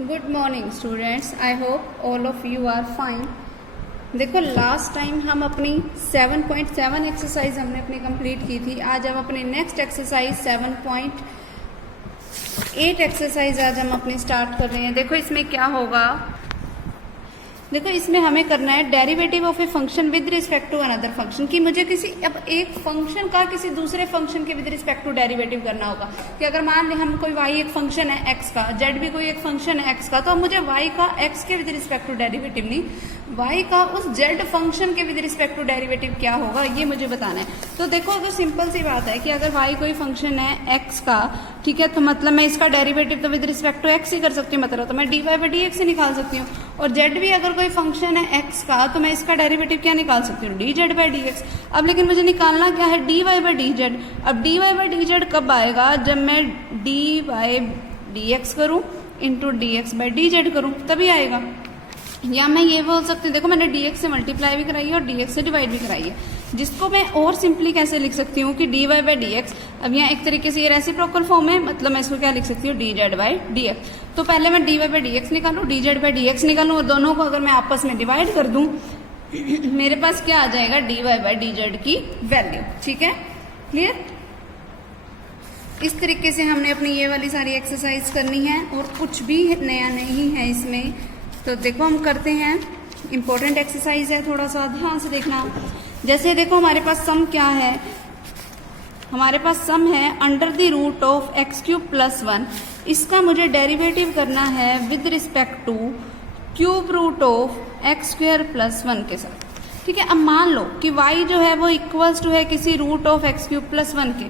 Good morning students, I hope all of you are fine. देखो last time हम अपनी 7.7 exercise हमने अपनी कंप्लीट की थी। आज हम अपनी नेक्स्ट एक्सरसाइज 7.8 एक्सरसाइज आज हम अपनी स्टार्ट कर रहे हैं। देखो इसमें क्या होगा, देखो इसमें हमें करना है derivative of a function with respect to another function. कि मुझे किसी अब एक फंक्शन का किसी दूसरे फंक्शन के विद रिस्पेक्ट टू डेरिवेटिव करना होगा। कि अगर मान लें हम कोई y एक फंक्शन है x का, z भी कोई एक फंक्शन है x का, तो अब मुझे y का x के विद रिस्पेक्ट टू डेरिवेटिव नहीं, y का उस z फंक्शन के विद रिस्पेक्ट टू डेरिवेटिव क्या होगा ये मुझे बताना है। तो देखो अगर सिंपल सी बात है कि अगर y कोई फंक्शन है x का, ठीक है, तो मतलब मैं इसका डेरिवेटिव तो विद रिस्पेक्ट टू x ही कर सकती हूँ, मतलब तो मैं dy बाई dx ही निकाल सकती हूँ। और z भी अगर कोई फंक्शन है x का, तो मैं इसका डेरिवेटिव क्या निकाल सकती हूँ, dz बाई dx। अब लेकिन मुझे निकालना क्या है, dy बाई dz। अब dy बाई dz कब आएगा, जब मैं dy बाई dx करूँ इंटू dx बाई dz करूँ तभी आएगा। या मैं ये बोल सकती हूँ, देखो मैंने dx से मल्टीप्लाई भी कराई है और dx से डिवाइड भी कराई है, जिसको मैं और सिंपली कैसे लिख सकती हूँ कि dy बाई dx। अब यहाँ एक तरीके से ये रेसिप्रोकल फॉर्म है, मतलब मैं इसको क्या लिख सकती हूँ, dz बाई dx। तो पहले मैं dy बाई dx निकालूँ, dz बाई dx निकालूँ और दोनों को अगर मैं आपस में डिवाइड कर दूँ मेरे पास क्या आ जाएगा, dy बाई dz की वैल्यू। ठीक है, क्लियर। इस तरीके से हमने अपनी ये वाली सारी एक्सरसाइज करनी है और कुछ भी नया नहीं है इसमें। तो देखो हम करते हैं, इंपॉर्टेंट एक्सरसाइज है, थोड़ा सा ध्यान से देखना। जैसे देखो हमारे पास सम क्या है, हमारे पास सम है under the root of x cube plus 1। इसका मुझे डेरिवेटिव करना है with respect to cube root of x square plus 1 के साथ। ठीक है, अब मान लो कि y जो है वो इक्वल्स टू है किसी root of x cube plus 1 के।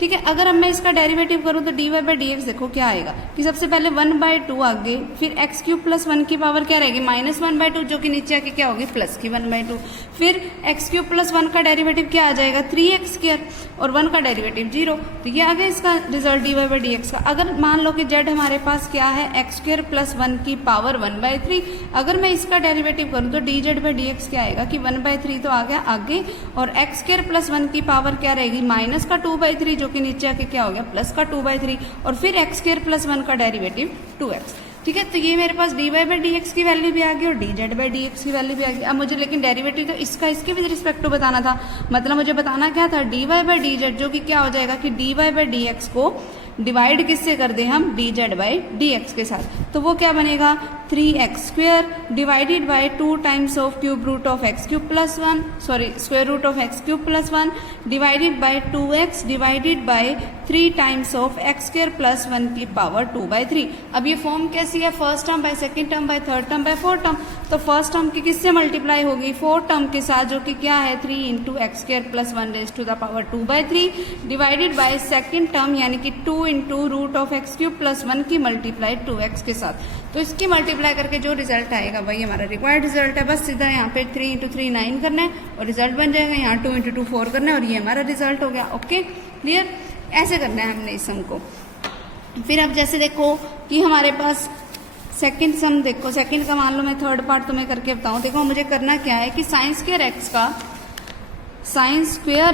ठीक है, अगर अब मैं इसका डेरिवेटिव करूं तो dy बाई dx देखो क्या आएगा कि सबसे पहले 1/2 आगे, फिर एक्स क्यूब प्लस 1 की पावर क्या रहेगी, -1/2, जो कि नीचे आके क्या होगी, प्लस की 1/2। फिर एक्स क्यूब प्लस 1 का डेरिवेटिव क्या आ जाएगा, 3x स्क्वायर, और 1 का डेरिवेटिव 0। तो ये आ गया इसका रिजल्ट dy बाई dx का। अगर मान लो कि z हमारे पास क्या है, एक्स स्क्वायर प्लस 1 की पावर 1/3। अगर मैं इसका डेरिवेटिव करूँ तो dz बाई dx क्या आएगा कि 1/3 तो आ गया आगे, और एक्स स्क्वायर प्लस 1 की पावर क्या रहेगी, माइनस का 2/3, जो कि नीचे आके क्या हो गया, प्लस का 2/3, और फिर एक्स स्क्वायर प्लस 1 का डेरिवेटिव 2x। ठीक है, तो ये मेरे पास dy बाई dx की वैल्यू भी आ गई और dz बाई dx की वैल्यू भी आ गई। अब मुझे लेकिन डेरिवेटिव तो इसका इसके विद रिस्पेक्ट टू बताना था, मतलब मुझे बताना क्या था, dy बाई dz, जो कि क्या हो जाएगा कि dy बाई dx को डिवाइड किससे कर दे हम, dz बाई dx के साथ। तो वो क्या बनेगा, 3x square divided by 2 times of cube root of x cube plus 1, sorry square root of x cube plus 1 divided by 2x divided by 3 times of x square plus 1 की power 2/3। अब ये form कैसी है, first term by second term by third term by fourth term. तो first term की किससे multiply होगी, fourth term के साथ, जो कि क्या है 3 into x square plus 1 raise to the power 2/3 divided by second term यानी कि 2 into root of x cube plus 1 की मल्टीप्लाई 2x के साथ। तो इसकी मल्टीप्लाई करके जो रिजल्ट आएगा वही हमारा रिक्वायर्ड रिजल्ट है। बस सीधा यहाँ पे 3 इंटू 3 9 करना है और रिजल्ट बन जाएगा। यहाँ 2 इंटू 2 4 करना है और ये हमारा रिजल्ट हो गया। Okay, clear. ऐसे करना है हमने इस सम को। फिर अब जैसे देखो कि हमारे पास सेकंड सम, देखो सेकंड का मान लो मैं थर्ड पार्ट तुम्हें करके बताऊं। देखो मुझे करना क्या है कि साइन स्क्वायर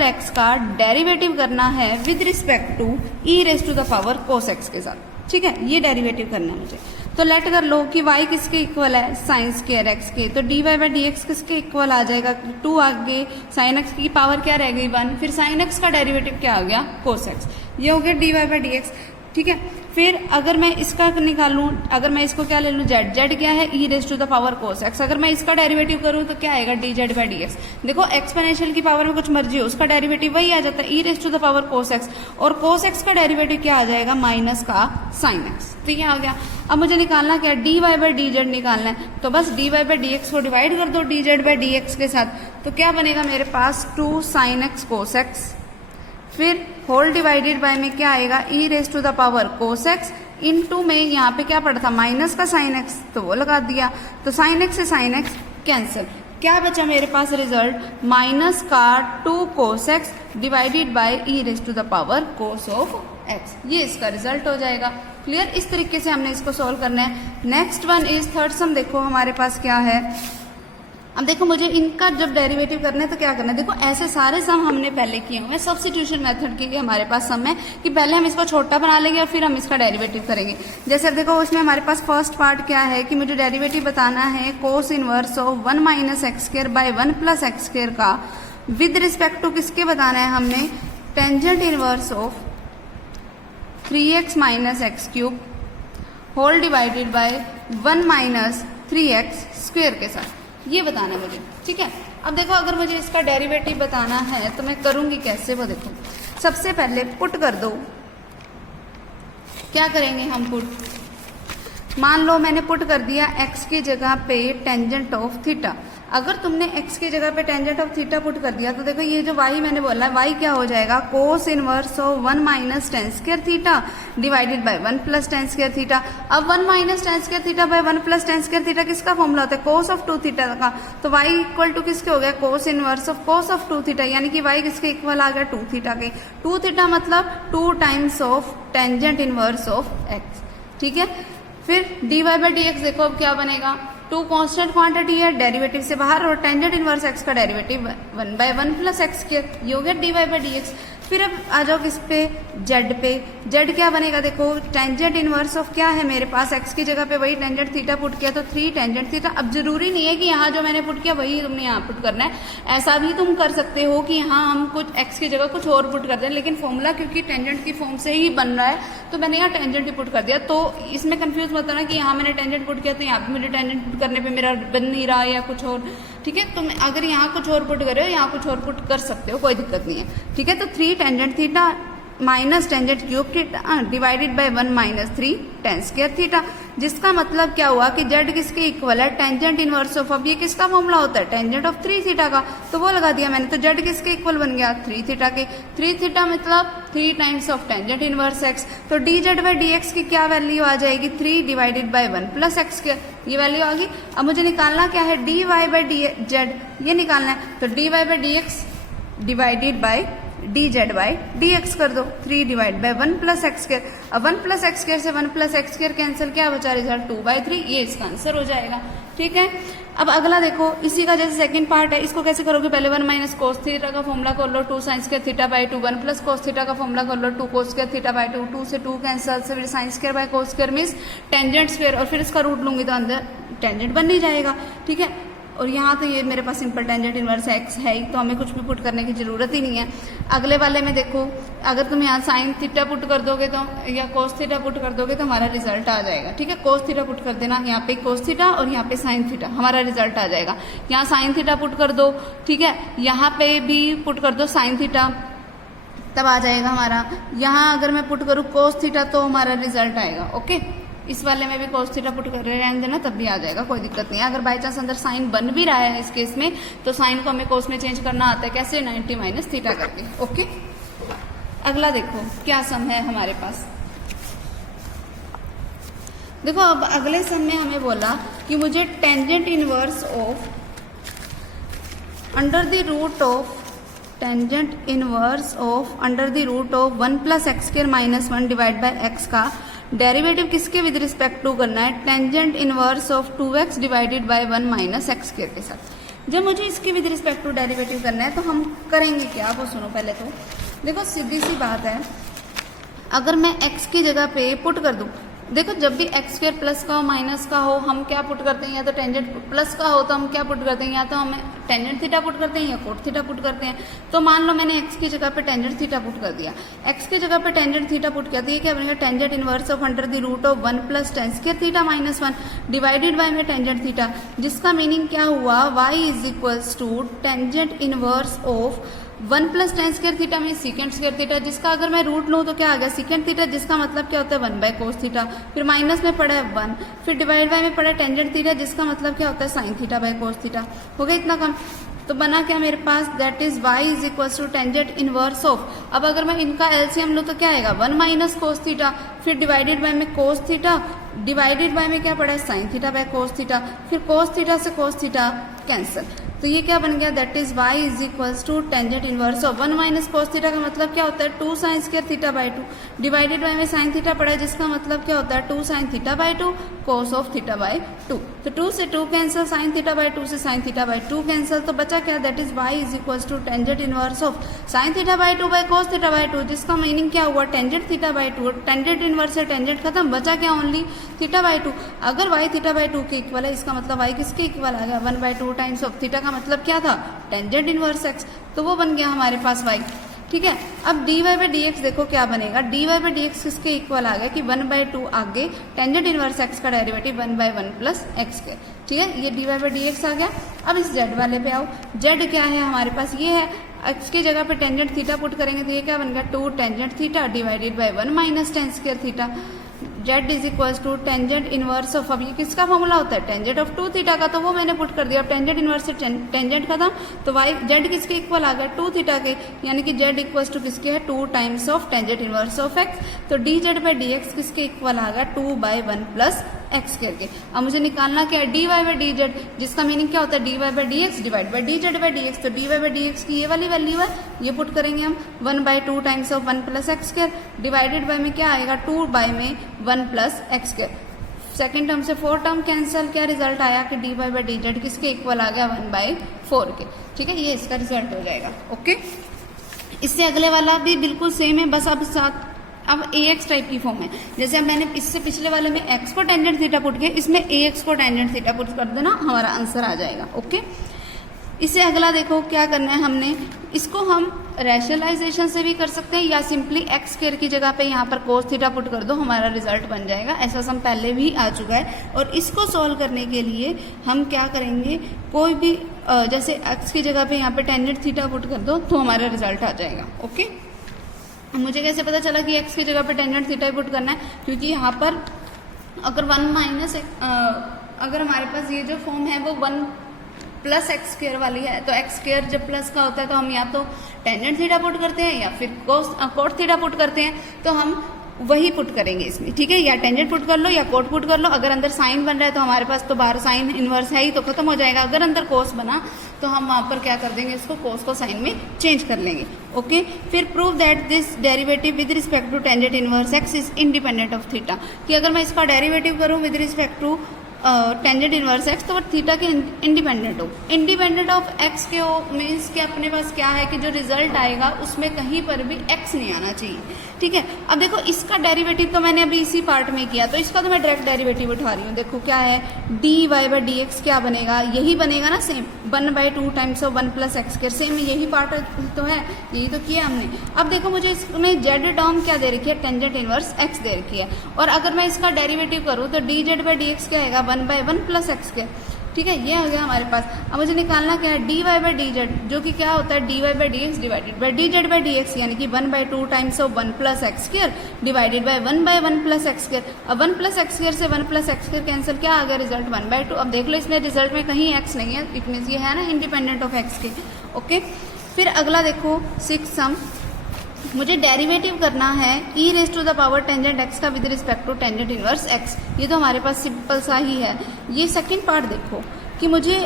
एक्स का डेरिवेटिव करना है with respect to e raise to the power cos x के साथ। ठीक है, ये डेरिवेटिव करना है मुझे। तो लेट कर लो कि y किसके इक्वल है, साइन स्क्वायर एक्स के, तो dy बाई dx किसके इक्वल आ जाएगा, 2 आगे, साइन एक्स की पावर क्या रह गई 1, फिर साइन एक्स का डेरिवेटिव क्या आ गया, कोस एक्स। ये हो गया dy बाई dx। ठीक है, फिर अगर मैं इसका निकालूं, अगर मैं इसको क्या ले लूं, z क्या है, e raise to the power cos x. अगर मैं इसका डेरिवेटिव करूं तो क्या आएगा, dz बाई dx। देखो एक्सपोनेंशियल की पावर में कुछ मर्जी हो, उसका डेरिवेटिव वही आ जाता है, e raise to the power cos x, और कोस एक्स का डेरिवेटिव क्या आ जाएगा, माइनस का साइन एक्स। तो ये आ गया। अब मुझे निकालना क्या है, dy बाई dz निकालना है। तो बस dy बाई dx को डिवाइड कर दो dz बाई dx के साथ। तो क्या बनेगा मेरे पास, 2 साइन एक्स कोस एक्स, फिर होल डिवाइडेड बाय में क्या आएगा, e raise to the power cos x, into में यहाँ पे क्या पड़ा था, माइनस का साइन एक्स, तो वो लगा दिया। तो साइन एक्स से साइन एक्स कैंसिल, क्या बचा मेरे पास रिजल्ट, माइनस का 2 cos x divided by e raise to the power cos of x. ये इसका रिजल्ट हो जाएगा। क्लियर। इस तरीके से हमने इसको सोल्व करना है। नेक्स्ट वन इज थर्ड सम। देखो हमारे पास क्या है, अब देखो मुझे इनका जब डेरिवेटिव करना है तो क्या करना है, देखो ऐसे सारे सम हमने पहले किए हुए हैं, सब्स्टिट्यूशन मेथड के लिए हमारे पास सम है कि पहले हम इसको छोटा बना लेंगे और फिर हम इसका डेरिवेटिव करेंगे। जैसे देखो उसमें हमारे पास फर्स्ट पार्ट क्या है कि मुझे डेरिवेटिव बताना है cos inverse of 1 minus x square by 1 plus x square का विद रिस्पेक्ट टू किसके बताना है हमने, tangent inverse of 3x minus x cube whole divided by 1 minus 3x square के साथ, ये बताना है मुझे। ठीक है, अब देखो अगर मुझे इसका डेरिवेटिव बताना है तो मैं करूंगी कैसे, वो देखो सबसे पहले पुट कर दो। क्या करेंगे हम पुट, मान लो मैंने पुट कर दिया x की जगह पे टेंजेंट ऑफ थीटा। अगर तुमने x की जगह पे टेंजेंट ऑफ थीटा पुट कर दिया तो देखो ये जो y मैंने बोला y क्या हो जाएगा, कोस inverse of 1 minus tan square theta divided by 1 plus tan square theta. अब 1 minus tan square theta by 1 plus tan square theta किसका फॉर्मूला होता है, कोस ऑफ 2 थीटा का। तो y इक्वल टू किसके हो गया, कोस inverse of cos of 2 theta, यानी कि y किसके इक्वल आ गया 2 थीटा के। 2 थीटा मतलब 2 times of tangent inverse of x। ठीक है, फिर dy बाई डी एक्स देखो अब क्या बनेगा, 2 कांस्टेंट क्वांटिटी है, डेरिवेटिव से बाहर, और टेंजेंट इनवर्स x का derivative 1 by 1 plus x square, ये हो गया dy बाई डी एक्स। फिर अब आ जाओ किस पे, z पे। z क्या बनेगा, देखो टेंजेंट इनवर्स ऑफ क्या है मेरे पास, x की जगह पे वही टेंजेंट थीटा पुट किया तो 3 टेंजेंट थीटा। अब जरूरी नहीं है कि यहाँ जो मैंने पुट किया वही तुमने यहाँ पुट करना है, ऐसा भी तुम कर सकते हो कि यहाँ हम कुछ x की जगह कुछ और पुट कर दें, लेकिन फॉर्मूला क्योंकि टेंजेंट की फॉर्म से ही बन रहा है तो मैंने यहाँ टेंजेंट ही पुट कर दिया। तो इसमें कंफ्यूज मत होना कि यहाँ मैंने टेंजेंट पुट किया तो यहाँ पे मुझे टेंजेंट पुट करने पर मेरा बन नहीं रहा या कुछ और। ठीक है, तुम अगर यहाँ कुछ और पुट कर रहे हो यहाँ कुछ और पुट कर सकते हो, कोई दिक्कत नहीं है। ठीक है, तो 3 tangent theta minus tangent cube theta divided by 1 minus 3 ten square theta, जिसका मतलब क्या हुआ कि z किसके इक्वल है, टेंजेंट इनवर्स ऑफ, अब ये किसका फॉर्मूला होता है, टेंजेंट ऑफ 3 थीटा का, तो वो लगा दिया मैंने। तो z किसके इक्वल बन गया, 3 थीटा के। 3 थीटा मतलब 3 times of tangent inverse x। तो dz बाई डी एक्स की क्या वैल्यू आ जाएगी, 3 divided by 1 plus x square, ये वैल्यू आ गई। अब मुझे निकालना क्या है, dy बाई डी जेड, ये निकालना है। तो dy by d x divided bye dz by d x कर दो, 3 divide by 1 plus x square. अब 1 प्लस एक्स स्क्वायर से 1 प्लस एक्स स्क्वायर कैंसिल, क्या बचा रिजल्ट 2/3, ये इसका आंसर हो जाएगा। ठीक है, अब अगला देखो इसी का जैसे सेकंड पार्ट है, इसको कैसे करोगे, पहले 1 माइनस कोस थीटा का फॉर्मूला कर लो, 2 sine square theta by 2, 1 plus cos theta का फॉर्मूला कर लो, 2 कोस स्क्वायर थीटा बाई 2, 2 से 2 कैंसिल, से फिर sine square by cos square means tangent square, और फिर इसका रूट लूंगी तो अंदर टेंजेंट बन नहीं जाएगा। ठीक है, और यहाँ तो ये मेरे पास सिंपल टेंजेंट इनवर्स x है ही, तो हमें कुछ भी पुट करने की जरूरत ही नहीं है। अगले वाले में देखो, अगर तुम यहाँ साइन थीटा पुट कर दोगे तो या कोस थीटा पुट कर दोगे तो हमारा रिजल्ट आ जाएगा। ठीक है, कोस थीटा पुट कर देना, यहाँ पे कोस थीटा और यहाँ पे साइन थीटा, हमारा रिजल्ट आ जाएगा। यहाँ साइन थीटा पुट कर दो, ठीक है, यहाँ पे भी पुट कर दो साइन थीटा, तब आ जाएगा हमारा। यहाँ अगर मैं पुट करूँ कोस थीटा तो हमारा रिजल्ट आएगा। ओके, इस वाले में भी कोस थीटा पुट कर रहने देना, तब भी आ जाएगा, कोई दिक्कत नहीं है। अगर बाई चांस अंदर साइन बन भी रहा है इस केस में तो साइन को हमें कोस में चेंज करना आता है, कैसे, 90 माइनस थीटा करके। ओके, अगला देखो क्या सम है हमारे पास। देखो अब अगले सम में हमें बोला कि मुझे tangent inverse of under the root of tangent inverse of under the root of 1 plus x square minus 1 divide by x का डेरिवेटिव किसके विद रिस्पेक्ट टू करना है, tangent inverse of 2x divided by 1 minus x square के साथ। जब मुझे इसके with respect to derivative करना है तो हम करेंगे क्या, वो सुनो पहले। तो देखो सीधी सी बात है, अगर मैं x की जगह पे पुट कर दूं, देखो जब भी एक्स स्क्वायर प्लस का हो माइनस का हो हम क्या पुट करते हैं, या तो टेंजेंट प्लस का हो तो हम क्या पुट करते हैं, या तो हम टेंजेंट थीटा पुट करते हैं या कोट थीटा पुट करते हैं। तो मान लो मैंने एक्स की जगह पे टेंजेंट थीटा पुट कर दिया, एक्स की जगह पे टेंजेंट थीटा पुट किया, तो ये क्या बनेगा, tangent inverse of under the root of 1 plus tan square theta minus 1 divided by में टेंजेंट थीटा, जिसका मीनिंग क्या हुआ, y is equals to tangent inverse of 1 plus tan square theta में सीकेंट स्क्वायर थीटा, जिसका अगर मैं root लूँ तो क्या आ गया, सीकेंट थीटा, जिसका मतलब क्या होता है 1 बाय कोस थीटा, फिर माइनस में पड़ा है 1, फिर डिवाइड बाय में पड़ा है टेंजेंट थीटा, जिसका मतलब क्या होता है sine theta by cos theta. हो गया इतना कम, तो बना क्या मेरे पास, that is y is equal to tangent inverse of. अब अगर मैं इनका एलसीएम लूँ तो क्या आएगा, 1 माइनस कोस थीटा, फिर डिवाइडेड बाय में कोस थीटा, डिवाइडेड बाय में क्या पड़ा है sine theta by cos theta, फिर कोस थीटा से कोस थीटा कैंसिल। तो ये क्या बन गया, that is y is equals to tangent inverse of 1 minus cos theta का मतलब क्या होता है 2 sine square theta by 2 divided by में साइन थीटा पड़ा है जिसका मतलब क्या होता है 2 sine theta by 2 cos of theta by 2। तो 2 से 2 कैंसिल, साइन थीटा बाई 2 से साइन थीटा बाई 2 कैंसिल, तो बचा क्या, that is y is equals to tangent inverse of sine theta by 2 by cos theta by 2 जिसका meaning क्या हुआ tangent theta by 2, tangent inverse से टेंजेंट खत्म, बचा क्या ओनली थीटा बाई 2। अगर y थीटा बाई 2 के इक्वल है इसका मतलब y किसके इक्वल आ गया 1/2 टाइम्स ऑफ थीटा का मतलब क्या था टेंजेंट इनवर्स x, तो वो बन गया हमारे पास y। ठीक है, अब dy बाई डी एक्स देखो क्या बनेगा, dy बाई डी एक्स किसके इक्वल आ गया कि 1/2 आगे टेंजेंट इनवर्स x का डेरिवेटिव 1/1 प्लस एक्स के। ठीक है, ये dy बाई डी एक्स आ गया। अब इस z वाले पे आओ, z क्या है हमारे पास, ये है x की जगह पे टेंजेंट थीटा पुट करेंगे तो ये क्या बन गया 2 tangent theta divided by 1 minus tan square theta. z is equals to tangent inverse of, अब ये किसका फॉर्मूला होता है टेंजेंट ऑफ 2 थीटा का, तो वो मैंने पुट कर दिया। अब टेंजेंट इनवर्स से टेंजेंट खत्म, तो y z किसके इक्वल आ गया 2 थीटा के, यानी कि z इक्वल्स टू किसके है 2 times of tangent inverse of x। तो dz बाई डी एक्स किसके इक्वल आ गया 2/1 प्लस एक्स करके। अब मुझे निकालना क्या है dy बाई डी जेड, जिसका मीनिंग क्या होता है dy by d x divide by dz by d x. तो dy बाई डी एक्स की ये वाली वैल्यू है, ये पुट करेंगे हम 1/2 times of 1 plus x square divided by में क्या आएगा 2 बाई में 1 plus x square. Second term से 4 टर्म कैंसिल, क्या रिजल्ट आया कि dy बाई डी जेड किसके इक्वल आ गया 1/4 के। ठीक है, ये इसका रिजल्ट हो जाएगा। ओके, इससे अगले वाला भी बिल्कुल सेम है, बस अब साथ अब ax टाइप की फॉर्म है। जैसे अब मैंने इससे पिछले वाले में x को टेंजेंट थीटा पुट किया, इसमें ax को टेंजेंट थीटा पुट कर देना, हमारा आंसर आ जाएगा। ओके, इससे अगला देखो क्या करना है हमने, इसको हम रैशनलाइजेशन से भी कर सकते हैं या सिंपली एक्स स्क्वायर की जगह पे यहाँ पर कोस थीटा पुट कर दो, हमारा रिजल्ट बन जाएगा। ऐसा सम पहले भी आ चुका है। और इसको सॉल्व करने के लिए हम क्या करेंगे, कोई भी जैसे एक्स की जगह पे यहाँ पे टेंजेंट थीटा पुट कर दो तो हमारा रिजल्ट आ जाएगा। ओके, मुझे कैसे पता चला कि x की जगह पे टेंजेंट थीटा पुट करना है, क्योंकि यहाँ पर अगर 1 माइनस अगर हमारे पास ये जो फॉर्म है वो 1 प्लस एक्स स्क्वायर वाली है, तो एक्स स्क्वायर जब प्लस का होता है तो हम या तो टेंजेंट थीटा पुट करते हैं या फिर कोट थीटा पुट करते हैं, तो हम वही पुट करेंगे इसमें। ठीक है, या टेंजेंट पुट कर लो या कोट पुट कर लो। अगर अंदर साइन बन रहा है तो हमारे पास तो बाहर साइन इनवर्स है ही, तो खत्म हो जाएगा। अगर अंदर कोस बना तो हम वहां पर क्या कर देंगे, इसको कोस को साइन में चेंज कर लेंगे। ओके, फिर prove that this derivative with respect to tangent inverse x is independent of theta, कि अगर मैं इसका डेरिवेटिव करूं with respect to tangent inverse x तो वो थीटा के इंडिपेंडेंट हो। इंडिपेंडेंट ऑफ एक्स के हो मीन्स कि अपने पास क्या है कि जो रिजल्ट आएगा उसमें कहीं पर भी एक्स नहीं आना चाहिए। ठीक है, अब देखो इसका डेरिवेटिव तो मैंने अभी इसी पार्ट में किया, तो इसका तो मैं डायरेक्ट डेरिवेटिव उठा रही हूँ। देखो क्या है, dy बाई डी एक्स क्या बनेगा, यही बनेगा ना same 1/2 times of 1 plus x square, same यही पार्ट तो है, यही तो किया हमने। अब देखो मुझे इसमें z टर्म क्या दे रखी है, टेंजेंट इनवर्स x दे रखी है, और अगर मैं इसका डेरिवेटिव करूँ तो dz बाई डी एक्स क्या आएगा 1/1 प्लस एक्स स्क्वायर। ठीक है, ये हो गया हमारे पास। अब मुझे निकालना क्या है dy बाई डी जेड, जो कि क्या होता है dy by d x divided by dz by d x, यानी कि 1/2 times of 1 plus x square divided by 1/1 plus x square. अब 1 प्लस एक्स स्क्वायर से 1 प्लस एक्स स्क्वायर कैंसिल, क्या आ गया रिजल्ट 1/2। अब देख लो इसमें रिजल्ट में कहीं x नहीं है, इट मीन्स ये है ना इंडिपेंडेंट ऑफ x के। ओके, फिर अगला देखो 6 सम, मुझे डेरिवेटिव करना है e raise to the power tangent x का with respect to tangent inverse x। ये तो हमारे पास सिंपल सा ही है। ये सेकंड पार्ट देखो कि मुझे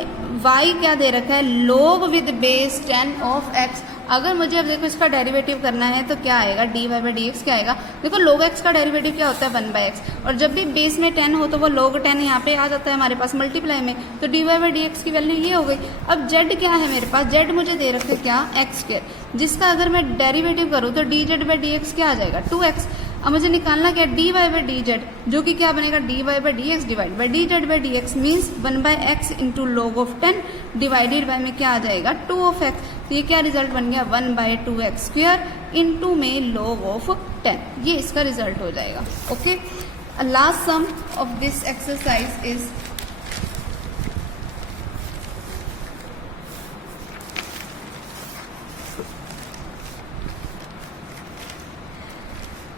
y क्या दे रखा है, log with base 10 of x। अगर मुझे अब देखो इसका डेरिवेटिव करना है तो क्या आएगा dy बाई डी एक्स क्या आएगा, देखो log x का डेरिवेटिव क्या होता है 1/x, और जब भी बेस में 10 हो तो वो log 10 यहाँ पे आ जाता है हमारे पास मल्टीप्लाई में, तो dy बाई डी एक्स की वैल्यू ये हो गई। अब z क्या है मेरे पास, z मुझे दे रखा है क्या एक्स स्क्वायर, जिसका अगर मैं डेरिवेटिव करूँ तो dz बाई डी एक्स क्या आ जाएगा 2x। अब मुझे निकालना क्या dy बाई डी जेड, जो कि क्या बनेगा dy by d x divide by dz by d x means 1/x into log of 10 divided by में क्या आ जाएगा 2 ऑफ x। तो ये क्या रिजल्ट बन गया 1/2x स्क्वायर इंटू में log ऑफ 10, ये इसका रिजल्ट हो जाएगा। Okay, last sum of this exercise is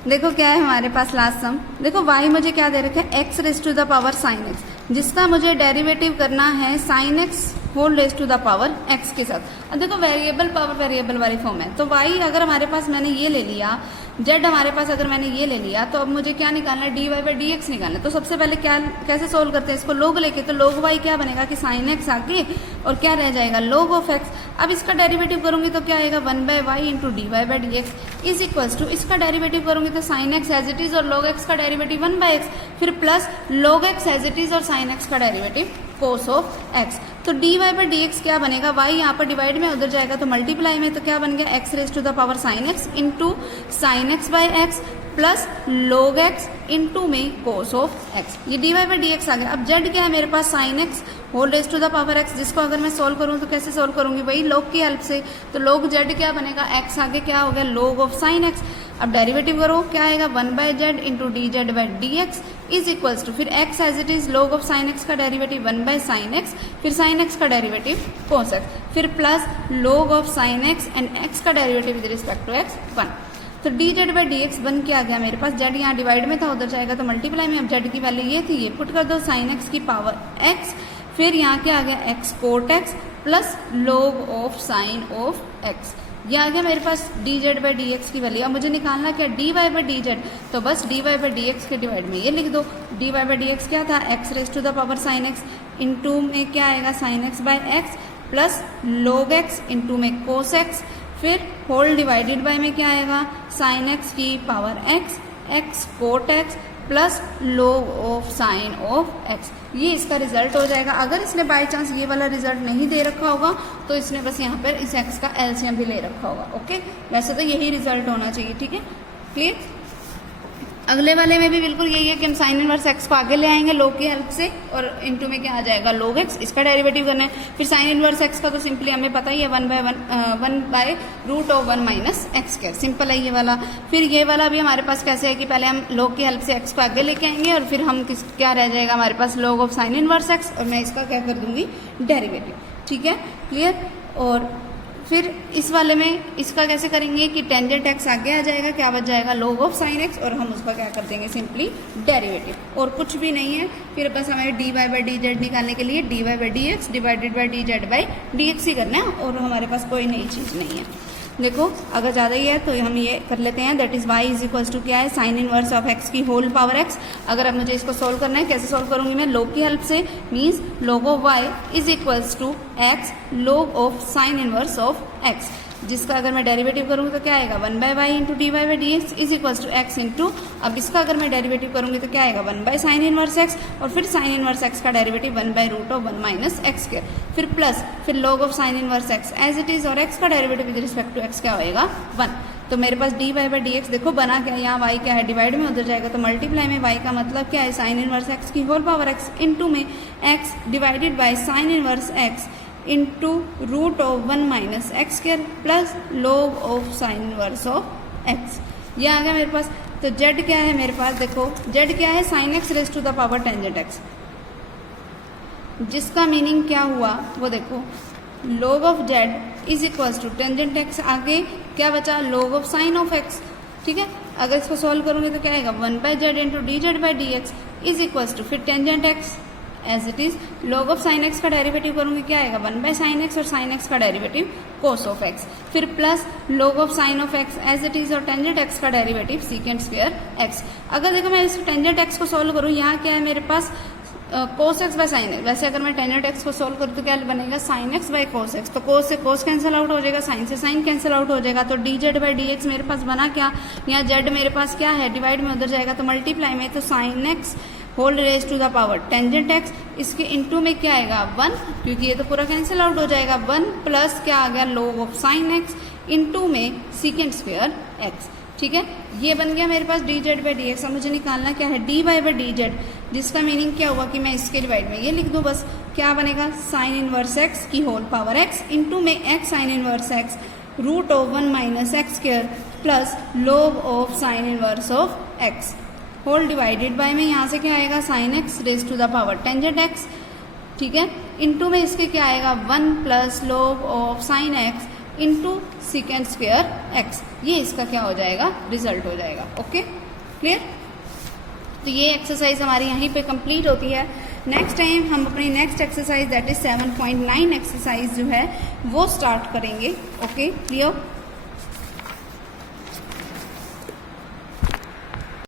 देखो क्या है हमारे पास लास्ट सम, देखो y मुझे क्या दे रखा है x raise to the power sine x, जिसका मुझे डेरिवेटिव करना है sine x whole raise to the power x के साथ। अब देखो वेरिएबल पावर वेरिएबल वाली फॉर्म है, तो y अगर हमारे पास मैंने ये ले लिया जेड हमारे पास अगर मैंने ये ले लिया तो अब मुझे क्या निकालना है, d y by d x निकालना है। तो सबसे पहले क्या कैसे सोल्व करते हैं इसको, लोग लेके, तो लोग वाई क्या बनेगा कि साइन एक्स आगे और क्या रह जाएगा लोग ऑफ एक्स। अब इसका डेरिवेटिव करूंगी तो क्या आएगा 1 by y into d y by d x is equals to, इसका डेरिवेटिव करूंगी तो sine x as it is और लॉग एक्स का डेरिवेटिव 1 बाय एक्स, फिर plus log x as it is और साइन एक्स का डेरिवेटिव कोस ऑफ एक्स। तो d y by d x क्या बनेगा, वाई यहाँ पर डिवाइड में उधर जाएगा तो मल्टीप्लाई में, तो क्या बन गया x raise to the power sine x into sine x by x plus log x into में cos ऑफ x। ये d y by d x आ गया। अब z क्या है मेरे पास sine x whole raise to the power x, जिसको अगर मैं सोल्व करूँ तो कैसे सोल्व करूंगी, वही log की हेल्प से। तो log z क्या बनेगा, x आगे क्या हो गया log ऑफ साइन x। अब डेरिवेटिव करो क्या आएगा 1 by z into d z by d x is equals to, फिर x as it is log of sine x का डेरिवेटिव 1 बाय साइन x, फिर साइन x का डेरिवेटिव cos x, फिर plus log of sine x and x का derivative with respect to x 1। तो d z by d x बन के आ गया मेरे पास, जेड यहाँ डिवाइड में था उधर जाएगा तो मल्टीप्लाई में। अब जेड की वैल्यू ये थी, ये पुट कर दो साइन एक्स की पावर एक्स, फिर यहाँ क्या आ गया x cot x plus log of sine of x. ये आ गया मेरे पास d z by d x की वैल्यू। अब मुझे निकालना क्या d y by d z, तो बस d y by d x के डिवाइड में ये लिख दो। D y by d x क्या था x raise to the power sine x into में क्या आएगा sine x by x plus log x into में कोस एक्स, फिर होल डिवाइडेड बाय में क्या आएगा साइन एक्स की power x, x cot x plus log of sine of x. ये इसका रिजल्ट हो जाएगा। अगर इसने बाय चांस ये वाला रिजल्ट नहीं दे रखा होगा तो इसने बस यहाँ पर इस एक्स का एलसीएम भी ले रखा होगा। ओके, वैसे तो यही रिजल्ट होना चाहिए। ठीक है, क्लियर। अगले वाले में भी बिल्कुल यही है कि हम साइन इनवर्स एक्स को आगे ले आएंगे log की हेल्प से और इनटू में क्या आ जाएगा log एक्स, इसका डेरिवेटिव करना है। फिर साइन इनवर्स एक्स का तो सिंपली हमें पता ही है 1 bye root of 1 minus x square, simple है ये वाला। फिर ये वाला भी हमारे पास कैसे है कि पहले हम log की हेल्प से एक्स को आगे लेके आएंगे और फिर हम क्या रह जाएगा हमारे पास log of sine inverse x, और मैं इसका क्या कर दूंगी डेरिवेटिव। ठीक है, क्लियर। और फिर इस वाले में इसका कैसे करेंगे कि टेंजेंट एक्स आगे आ जाएगा, क्या बच जाएगा log ऑफ साइन एक्स, और हम उसका क्या कर देंगे सिंपली डेरिवेटिव, और कुछ भी नहीं है। फिर बस हमें d y by d z निकालने के लिए d y by d x divided by d z by d x ही करना है, और हमारे पास कोई नई चीज़ नहीं है। देखो अगर ज़्यादा ही है तो हम ये कर लेते हैं, that is y is equals to क्या है साइन इनवर्स ऑफ एक्स की होल पावर एक्स। अगर अब मुझे इसको सोल्व करना है, कैसे सोल्व करूंगी मैं, log की हेल्प से, means log of y is equals to x log of sine inverse of x, जिसका अगर मैं डेरिवेटिव करूंगी तो क्या आएगा 1 by y into d y by d x is equals to x into, अब इसका अगर मैं डेरिवेटिव करूंगी तो क्या आएगा 1 बाय साइन इनवर्स एक्स, और फिर साइन इनवर्स एक्स का derivative 1 bye root of 1 minus x square, फिर प्लस फिर log of sine inverse x as it is, और एक्स का derivative with respect to x क्या होएगा 1। तो मेरे पास d y by d x देखो बना क्या, यहाँ वाई क्या है डिवाइड में उधर जाएगा तो मल्टीप्लाई में, वाई का मतलब क्या है साइन इनवर्स एक्स की होल पावर एक्स इंटू में x divided by sine inverse x into root of 1 minus x square plus log of sine inverse of x. ये आ गया मेरे पास। तो जेड क्या है मेरे पास, देखो जेड क्या है sine x raise to the power tangent x, जिसका मीनिंग क्या हुआ वो देखो, log of z is equals to tangent x, आगे क्या बचा log of sine of x. ठीक है, अगर इसको सॉल्व करूंगे तो क्या आएगा 1 by z into d z by d x is equals to, फिर tangent x as it is, log of sine x का डेरिवेटिव करूंगी क्या आएगा 1 बाय साइन एक्स, और साइन एक्स का डेरिवेटिव कोस ऑफ एक्स, फिर plus log of sine of x as it is, और tangent x का डेरिवेटिव सीकेंड स्क्वायर एक्स। अगर देखो मैं इस टेंजेंट एक्स को सोल्व करूँ, यहाँ क्या है मेरे पास cos x by sine x, वैसे अगर मैं टेंजेंट एक्स को सोल्व करूँ तो क्या बनेगा sine x by cos x, तो कोस से कोस कैंसिल आउट हो जाएगा, साइन से साइन कैंसिल आउट हो जाएगा, तो d z by d x मेरे पास बना क्या, यहाँ जेड मेरे पास क्या है डिवाइड में उधर जाएगा तो मल्टीप्लाई में, तो sine x whole raise to the power tangent x, इसके इनटू में क्या आएगा 1, क्योंकि ये तो पूरा कैंसिल आउट हो जाएगा, 1 प्लस क्या आ गया log of sine x into में सीकेंड स्क्वायर एक्स। ठीक है, ये बन गया मेरे पास d z by d x. अब मुझे निकालना क्या है d y by d z, जिसका मीनिंग क्या हुआ कि मैं इसके डिवाइड में ये लिख दूँ, बस क्या बनेगा साइन इनवर्स एक्स की होल पावर एक्स इंटू में x sine inverse x root of 1 minus x square plus log of sine inverse of x whole divided by में, यहाँ से क्या आएगा sine x raise to the power tangent x. ठीक है, into में इसके क्या आएगा 1 plus log of sine x into secant square x, ये इसका क्या हो जाएगा रिजल्ट हो जाएगा। Okay, clear. तो ये एक्सरसाइज हमारी यहीं पे कंप्लीट होती है। नेक्स्ट टाइम हम अपनी next exercise that is 7.9 exercise जो है वो स्टार्ट करेंगे। Okay, clear.